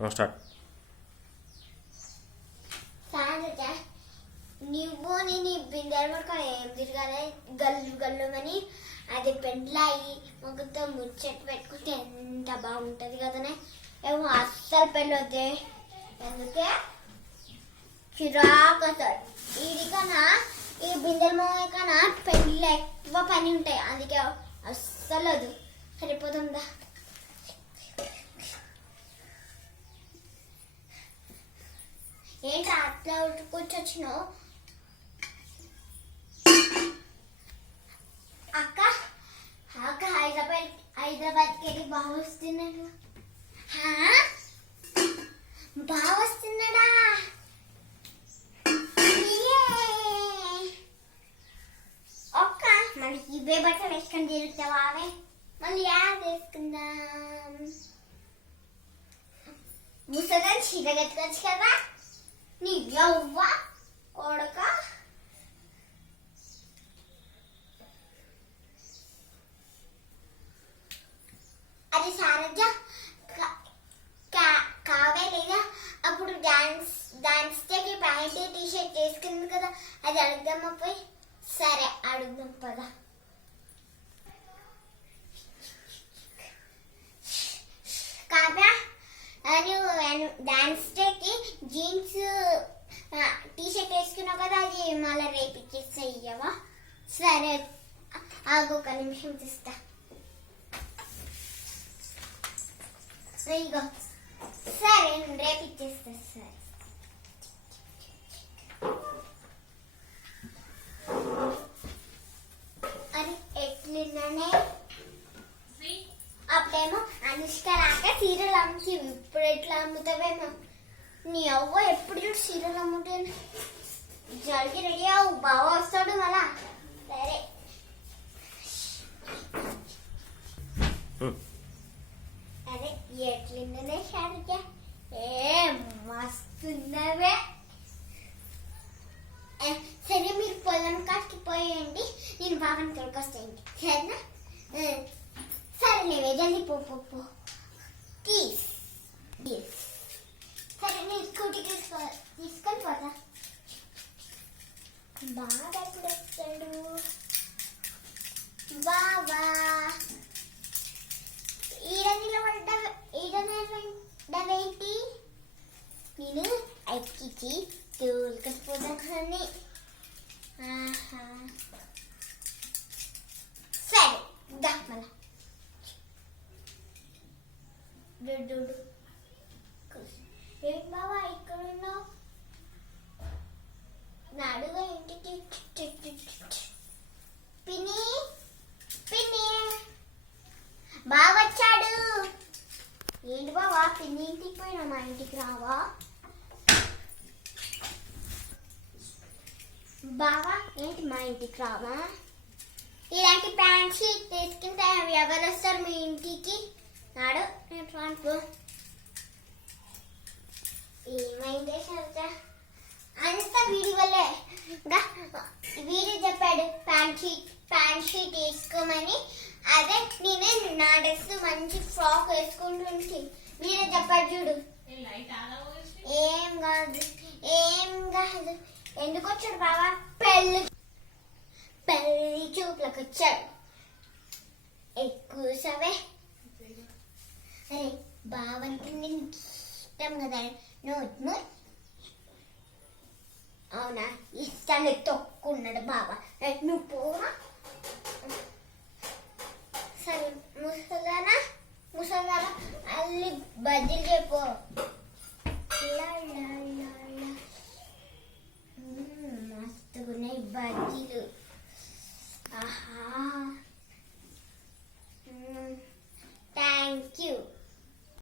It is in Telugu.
స్టార్ట్. నువ్వు నేను బిందెలు పట్టుకొని ఏం తిరగాలి గల్లు గల్లు అని అది పెళ్ళాయి మొగ్గుతో ముచ్చట్టు పెట్టుకుంటే ఎంత బాగుంటుంది కదనే. ఏమో అస్సలు పెళ్ళి వద్దే, ఎందుకే చిరాకు వస్తుంది. ఇది కన్నా ఈ బిందెల మొగ కన్నా పెళ్ళి ఎక్కువ పని ఉంటాయి, అందుకే అస్సలు వద్దు. సరిపోతుందా? ఏంటి అట్లా కూర్చొచ్చినావు? అక్క అక్క హైదరాబాద్కి వెళ్ళి బాగా వస్తున్నాడు. బాగా వస్తున్నాడా? ఒక్క మళ్ళీ ఇవే బట్టలు వేసుకొని తిరుగుతావా? మళ్ళీ యాడ్ వేసుకుందాం. ముసలని చీర కట్టుకోవచ్చు కదా నీ యవ్వ కొడక. అది సారజ కావే లేదా అప్పుడు డాన్స్ డేకి ప్యాంట్ టీ షర్ట్ వేసుకుంది కదా, అది అడుగుదామా పోయి? సరే అడుగుదాం పద. కావ్య నువ్వు డాన్స్ డేకి జీన్స్ టీ షర్ట్ వేసుకున్నావు కదా, అది మళ్ళీ రేపు ఇచ్చేస్తా ఇయ్యవా? సరే ఆగు ఒక నిమిషం తీస్తా. ఇగో సరే రేపు ఇచ్చేస్తా. సరే అది ఎట్లున్నానే? అప్పుడేమో అనుష్క రాక సీరియల్ అమ్ముతావు, ఇప్పుడు ఎట్లా అమ్ముతావేమో? నీ అవ్వ ఎప్పుడు చూడు సీరియల్ అమ్ముతే. జల్దీ రెడీ అవ్వు, బాగా వస్తాడు మళ్ళా. సరే అరే ఎట్లుందనే షారుజ? మస్తున్నవే. సరే మీరు పొలం కాడికి పోయండి, నేను బాబాని తొలకొస్తాయండి, సరేనా? సరేలేవే జల్దీ పో పో పో. సరే నేను స్కూటీ తీసుకొని పోతా. బాగా ఎప్పుడు వచ్చాడు బాబా? ఈడనేటి నేను ఎక్కించి తోలుకపోతాను. సరే దా మళ్ళా ఏంటి బాబా ఇక్కడ ఉన్నావు? నాడుగా ఇంటికి పిన్ని పిన్ని బాగా వచ్చాడు. ఏంటి బావా పిన్ని ఇంటికి పోయినా మా ఇంటికి రావా? బావా ఏంటి మా ఇంటికి రావా? ఇలాంటి ప్యాంట్ షీట్ తీసుకుంటే ఎవరు వస్తారు మీ ఇంటికి? నాడు నేను రాను. ఏమైందే సరితా? అంత వీడి వల్లే. వీడు చెప్పాడు ప్యాంట్ షీట్ వేసుకోమని. అదే నేనే నా డ్రెస్ మంచి ఫ్రాక్ వేసుకుంటుంది, మీరే చెప్పాడు చూడు. ఏం కాదు ఏం కాదు. ఎందుకు వచ్చాడు బాబా? పెళ్లి చూపులకు వచ్చాడు. ఎక్కువ సవే. అరే బావంటే నేను ఇష్టం కదా. నువ్వు అవునా? ఇష్టాన్ని తొక్కున్నాడు బాబా. నువ్వు పోవా? సరే ముసలానా అల్లి బజ్జీలు చెప్పు. మస్తుగున్నాయి బజ్జీలు. ఆహా